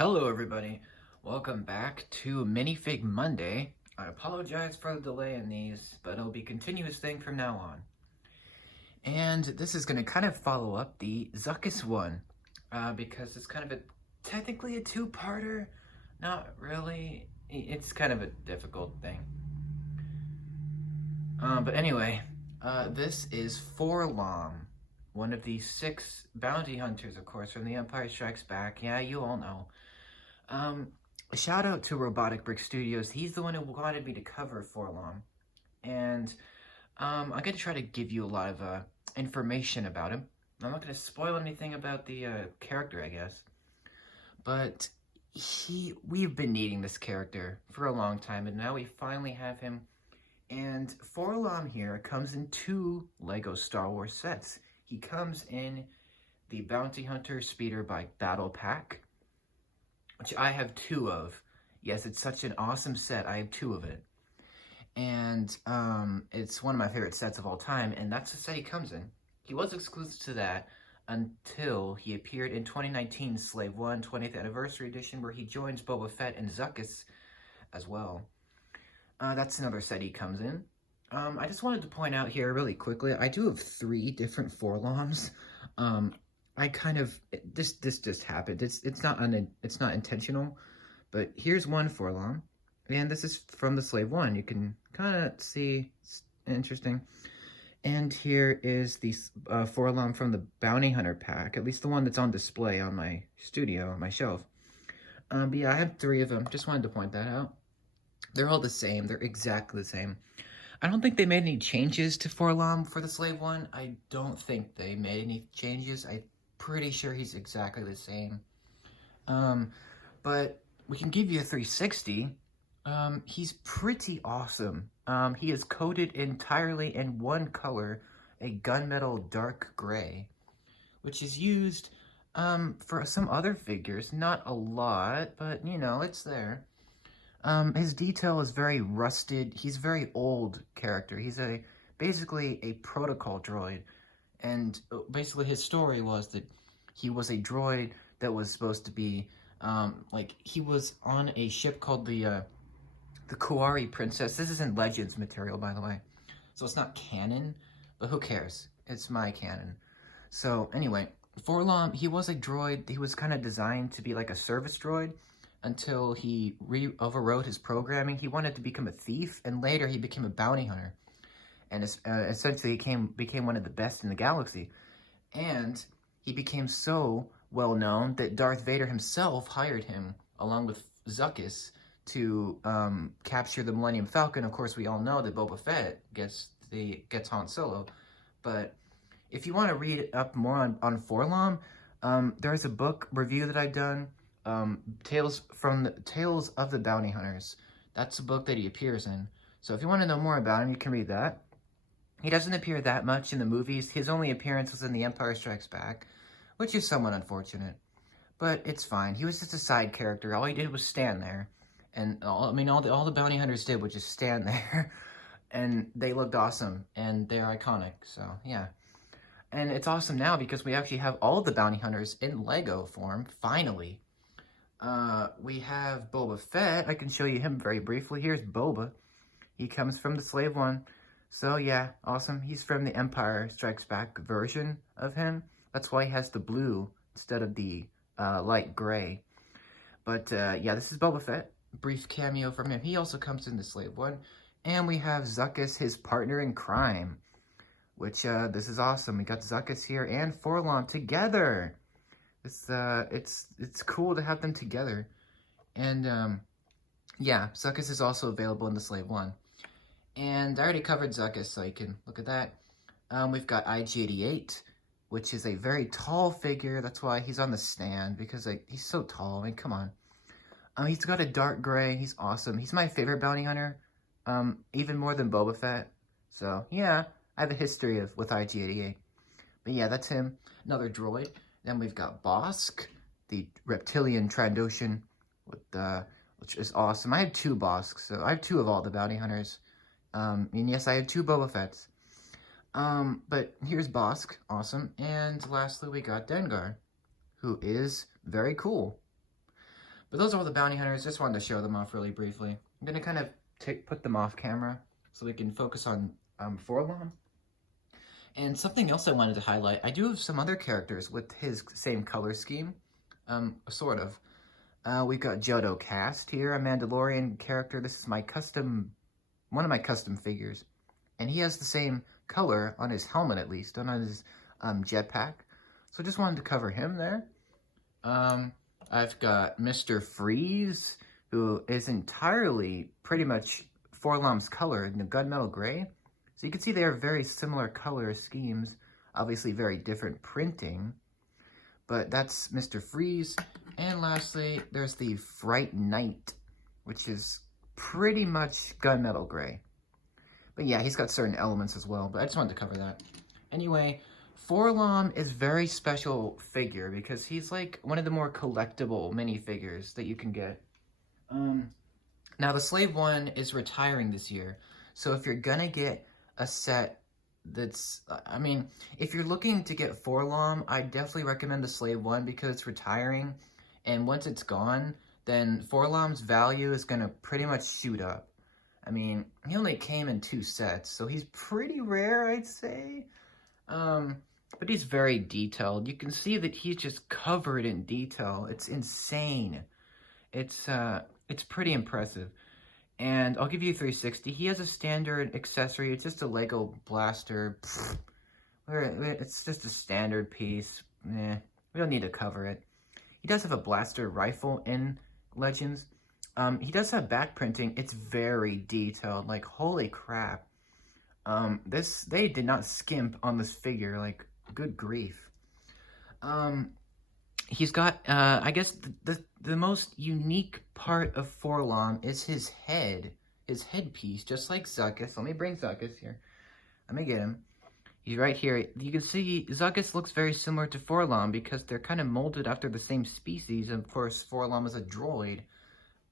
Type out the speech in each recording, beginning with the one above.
Hello everybody, welcome back to Minifig Monday. I apologize for the delay in these, but it'll be a continuous thing from now on. And this is going to kind of follow up the Zuckuss one, because it's kind of technically a two-parter. Not really, it's kind of a difficult thing. But anyway, this is for LOM, one of the 6 bounty hunters, of course, from The Empire Strikes Back. Yeah, you all know. A shout out to RoboticBrickStudios. He's the one who wanted me to cover for LOM. And I'm going to try to give you a lot of information about him. I'm not going to spoil anything about the character, I guess. But we've been needing this character for a long time, and now we finally have him. And for LOM here comes in 2 LEGO Star Wars sets. He comes in the Bounty Hunter Speeder Bike Battle Pack, which I have 2 of. Yes, it's such an awesome set. I have 2 of it. And it's one of my favorite sets of all time, and that's the set he comes in. He was exclusive to that until he appeared in 2019's Slave 1 20th Anniversary Edition, where he joins Boba Fett and Zuckuss as well. That's another set he comes in. I just wanted to point out here really quickly, I do have 3 different forloms. I kind of, this just happened. It's not intentional, but here's one forlom, and this is from the Slave 1. You can kind of see, it's interesting. And here is the forlom from the Bounty Hunter pack, at least the one that's on display on my studio, on my shelf. But yeah, I have 3 of them. Just wanted to point that out. They're all the same. They're exactly the same. I don't think they made any changes to forlom for the Slave 1. I don't think they made any changes. I'm pretty sure he's exactly the same. But we can give you a 360. He's pretty awesome. He is coated entirely in one color, a gunmetal dark gray, which is used for some other figures. Not a lot, but you know, it's there. His detail is very rusted. He's a very old character. He's basically a protocol droid. And basically his story was that he was a droid that was supposed to be, he was on a ship called the Kuari Princess. This isn't Legends material, by the way. So it's not canon, but who cares? It's my canon. So anyway, forlom, he was a droid. He was kind of designed to be like a service droid until he overwrote his programming. He wanted to become a thief, and later he became a bounty hunter. And essentially he became one of the best in the galaxy. And he became so well known that Darth Vader himself hired him, along with Zuckuss, to capture the Millennium Falcon. Of course, we all know that Boba Fett gets Han Solo. But if you want to read up more on forlom, there's a book review that I've done, Tales of the Bounty Hunters. That's a book that he appears in. So if you want to know more about him, you can read that. He doesn't appear that much in the movies. His only appearance was in The Empire Strikes Back, which is somewhat unfortunate. But it's fine. He was just a side character. All he did was stand there. And all the bounty hunters did was just stand there. And they looked awesome. And they're iconic. So, yeah. And it's awesome now because we actually have all the bounty hunters in Lego form, finally. We have Boba Fett. I can show you him very briefly. Here's Boba. He comes from the Slave 1. So yeah, awesome. He's from the Empire Strikes Back version of him. That's why he has the blue instead of the light gray. But yeah, this is Boba Fett. Brief cameo from him. He also comes in the Slave 1. And we have Zuckuss, his partner in crime. Which, this is awesome. We got Zuckuss here and forlom together. It's cool to have them together. And, yeah, Zuckuss is also available in the Slave 1. And I already covered Zuckuss, so you can look at that. We've got IG-88, which is a very tall figure. That's why he's on the stand, because he's so tall. I mean, come on. He's got a dark gray. He's awesome. He's my favorite bounty hunter, even more than Boba Fett. So, yeah, I have a history with IG-88. But yeah, that's him. Another droid. Then we've got Bosk, the reptilian Trandoshan, which is awesome. I have 2 Bosks, so I have 2 of all the bounty hunters. And yes, I have 2 Boba Fetts. But here's Bosk, awesome. And lastly, we got Dengar, who is very cool. But those are all the bounty hunters. Just wanted to show them off really briefly. I'm going to kind of put them off camera so we can focus on Forlom. And something else I wanted to highlight, I do have some other characters with his same color scheme, sort of. We've got Jodo Cast here, a Mandalorian character. This is my one of my custom figures. And he has the same color on his helmet, at least, on his jetpack. So just wanted to cover him there. I've got Mr. Freeze, who is entirely pretty much Forlom's color in the gunmetal gray. So you can see they are very similar color schemes, obviously very different printing. But that's Mr. Freeze. And lastly, there's the Fright Knight, which is pretty much gunmetal gray. But yeah, he's got certain elements as well, but I just wanted to cover that. Anyway, Forlom is a very special figure because he's like one of the more collectible minifigures that you can get. Now, the Slave one is retiring this year, so if you're gonna get a set that's, I mean, if you're looking to get Forlom, I definitely recommend the Slave one because it's retiring, and once it's gone, then Forlom's value is gonna pretty much shoot up. I mean, he only came in 2 sets, so he's pretty rare, I'd say. But he's very detailed. You can see that he's just covered in detail. It's insane. It's pretty impressive. And I'll give you 360. He has a standard accessory. It's just a Lego blaster. It's just a standard piece. We don't need to cover it. He does have a blaster rifle in Legends. He does have back printing. It's very detailed. Like, holy crap. They did not skimp on this figure. Like, good grief. He's got, I guess, the most unique part of Forlom is his head. His headpiece, just like Zuckuss. Let me bring Zuckuss here. Let me get him. He's right here. You can see Zuckuss looks very similar to Forlom because they're kind of molded after the same species. And of course, Forlom is a droid.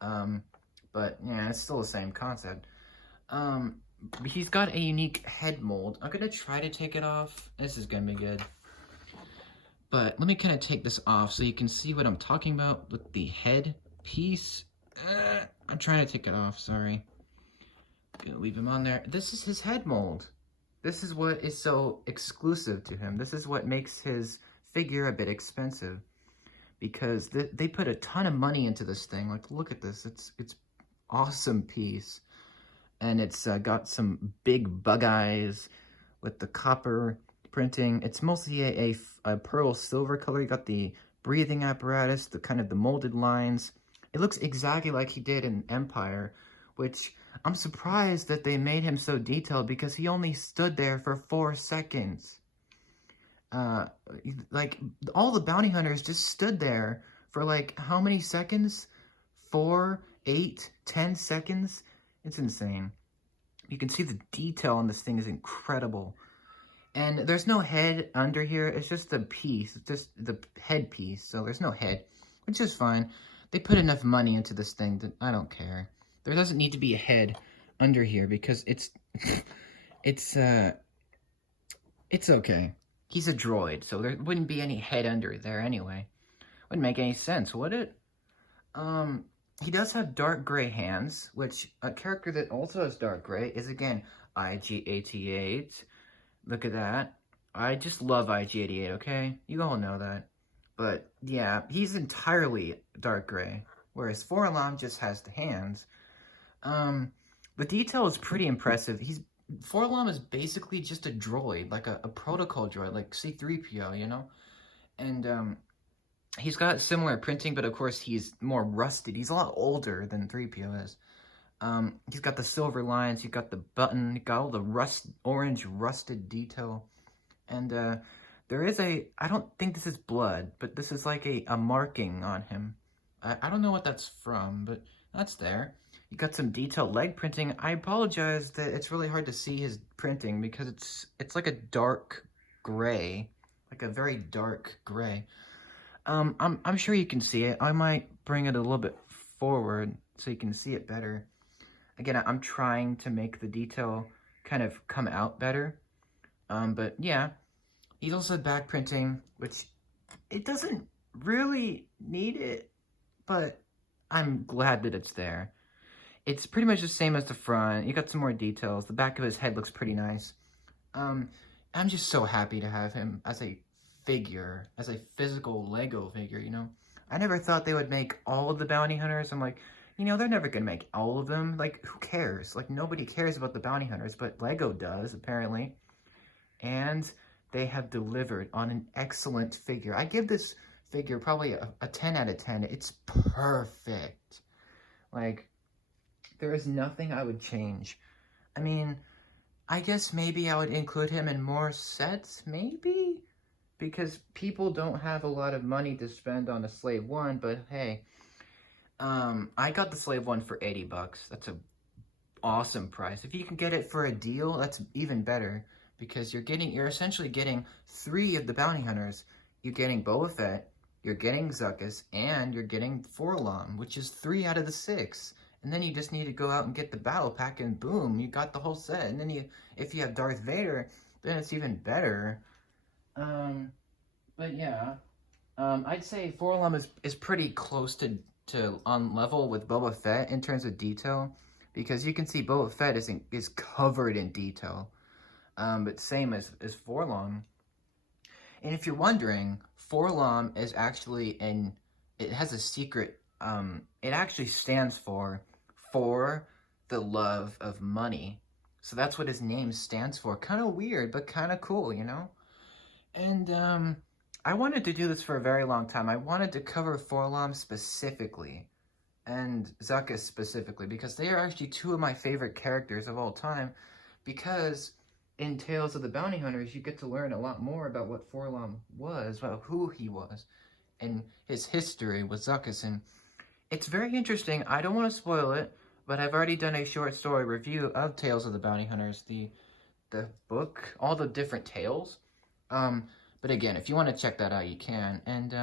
But yeah, it's still the same concept. He's got a unique head mold. I'm gonna try to take it off. This is gonna be good. But let me kind of take this off so you can see what I'm talking about with the head piece. I'm trying to take it off, sorry. Gonna leave him on there. This is his head mold. This is what is so exclusive to him. This is what makes his figure a bit expensive. Because they put a ton of money into this thing. Like, look at this. It's awesome piece. And it's got some big bug eyes with the copper printing. It's mostly a pearl silver color. You got the breathing apparatus, the kind of the molded lines. It looks exactly like he did in Empire, which I'm surprised that they made him so detailed because he only stood there for 4 seconds. Like, all the bounty hunters just stood there for, like, how many seconds? 4, 8, 10 seconds? It's insane. You can see the detail on this thing is incredible. And there's no head under here. It's just the piece. It's just the head piece. So there's no head, which is fine. They put enough money into this thing that I don't care. There doesn't need to be a head under here because it's okay. He's a droid, so there wouldn't be any head under there anyway. Wouldn't make any sense, would it? He does have dark gray hands, which a character that also has dark gray is, again, IG-88. Look at that. I just love IG-88, okay? You all know that. But, yeah, he's entirely dark gray, whereas Forlom just has the hands. The detail is pretty impressive. Forlom is basically just a droid, like a protocol droid, like C-3PO, you know? And, he's got similar printing, but of course he's more rusted. He's a lot older than 3PO is. He's got the silver lines, he's got the button, he's got all the orange rusted detail. And, there is I don't think this is blood, but this is like a marking on him. I don't know what that's from, but that's there. You got some detailed leg printing. I apologize that it's really hard to see his printing because it's like a dark gray, like a very dark gray. I'm sure you can see it. I might bring it a little bit forward so you can see it better. Again, I'm trying to make the detail kind of come out better. But yeah, he's also back printing, which it doesn't really need it, but I'm glad that it's there. It's pretty much the same as the front. You got some more details. The back of his head looks pretty nice. Um, I'm just so happy to have him as a figure, as a physical Lego figure, you know? I never thought they would make all of the bounty hunters. I'm like, you know, they're never gonna make all of them. Like, who cares? Like, nobody cares about the bounty hunters, but Lego does, apparently. And they have delivered on an excellent figure. I give this figure probably a 10 out of 10. It's perfect. Like, there is nothing I would change. I mean, I guess maybe I would include him in more sets, maybe? Because people don't have a lot of money to spend on a Slave 1, but hey, I got the Slave 1 for 80 bucks. That's an awesome price. If you can get it for a deal, that's even better, because you're essentially getting 3 of the bounty hunters. You're getting Boba Fett, you're getting Zuckuss, and you're getting LOM, which is 3 out of the 6. And then you just need to go out and get the battle pack, and boom, you got the whole set. And then if you have Darth Vader, then it's even better. But yeah, I'd say LOM is pretty close to on level with Boba Fett in terms of detail, because you can see Boba Fett is covered in detail. But same as LOM. And if you're wondering, LOM is actually it has a secret. It actually stands for the love of money. So that's what his name stands for. Kind of weird, but kind of cool, you know? And I wanted to do this for a very long time. I wanted to cover LOM specifically, and Zuckuss specifically, because they are actually 2 of my favorite characters of all time, because in Tales of the Bounty Hunters, you get to learn a lot more about what LOM was, about who he was, and his history with Zuckuss, and it's very interesting. I don't want to spoil it, but I've already done a short story review of Tales of the Bounty Hunters, the book, all the different tales. But again, if you want to check that out, you can. And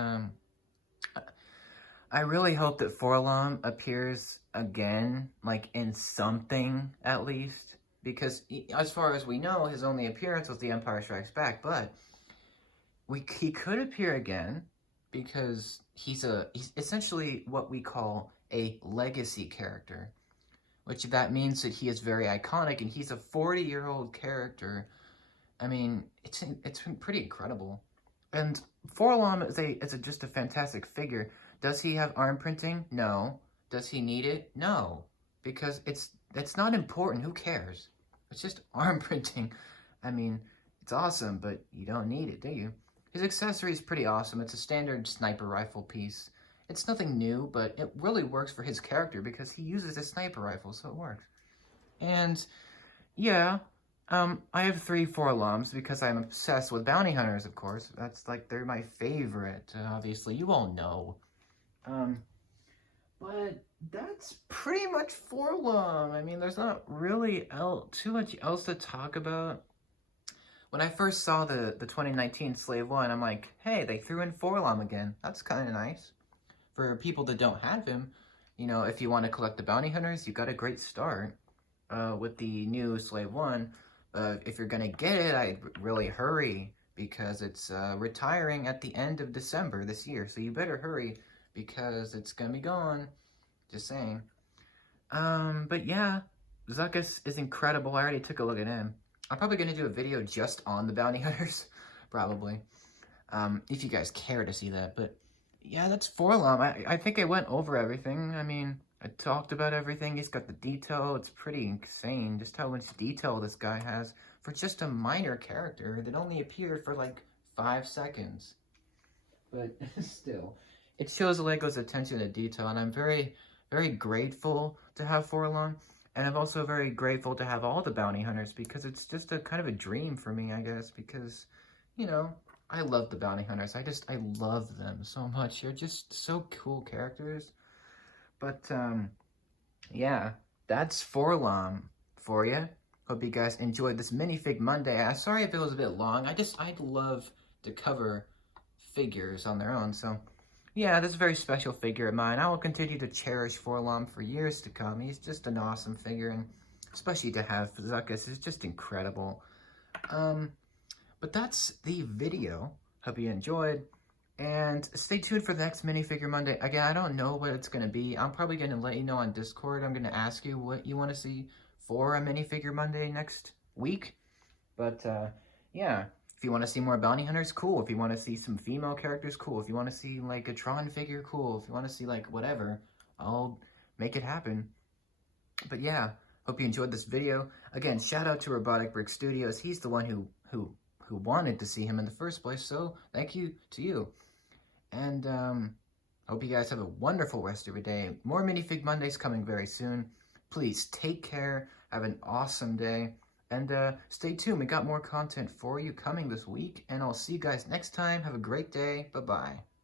I really hope that LOM appears again, like in something at least, because as far as we know, his only appearance was The Empire Strikes Back. But he could appear again, because he's essentially what we call a legacy character, which that means that he is very iconic, and he's a 40-year-old character. I mean, it's been pretty incredible. And LOM is just a fantastic figure. Does he have arm printing? No. Does he need it? No. Because it's not important. Who cares? It's just arm printing. I mean, it's awesome, but you don't need it, do you? His accessory is pretty awesome. It's a standard sniper rifle piece. It's nothing new, but it really works for his character because he uses a sniper rifle, so it works. And yeah, I have 3 LOMs because I'm obsessed with bounty hunters, of course. That's like, they're my favorite, obviously. You all know. But that's pretty much LOM. I mean, there's not really too much else to talk about. When I first saw the 2019 Slave 1, I'm like, hey, they threw in LOM again. That's kind of nice. For people that don't have him, you know, if you want to collect the bounty hunters, you got a great start with the new Slave 1. If you're going to get it, I'd really hurry, because it's retiring at the end of December this year. So you better hurry, because it's going to be gone. Just saying. But yeah, Zuckuss is incredible. I already took a look at him. I'm probably going to do a video just on the bounty hunters, probably, if you guys care to see that. But yeah, that's LOM. I think I went over everything. I mean, I talked about everything. He's got the detail. It's pretty insane just how much detail this guy has for just a minor character that only appeared for like 5 seconds. But still, it shows Lego's attention to detail, and I'm very, very grateful to have LOM. And I'm also very grateful to have all the bounty hunters, because it's just a kind of a dream for me, I guess, because, you know, I love the bounty hunters. I love them so much. They're just so cool characters. But, yeah, that's LOM for you. Hope you guys enjoyed this Minifig Monday. I'm sorry if it was a bit long. I'd love to cover figures on their own, so yeah, this is a very special figure of mine. I will continue to cherish LOM for years to come. He's just an awesome figure, and especially to have Zuckuss is just incredible. But that's the video. Hope you enjoyed. And stay tuned for the next Minifigure Monday. Again, I don't know what it's going to be. I'm probably going to let you know on Discord. I'm going to ask you what you want to see for a Minifigure Monday next week. But, yeah. If you want to see more bounty hunters, cool. If you want to see some female characters, cool. If you want to see, like, a Tron figure, cool. If you want to see, like, whatever, I'll make it happen. But, yeah. Hope you enjoyed this video. Again, shout out to RoboticBrickStudios. He's the one who wanted to see him in the first place. So, thank you to you. And hope you guys have a wonderful rest of your day. More Minifig Mondays coming very soon. Please take care. Have an awesome day. And stay tuned. We got more content for you coming this week. And I'll see you guys next time. Have a great day. Bye-bye.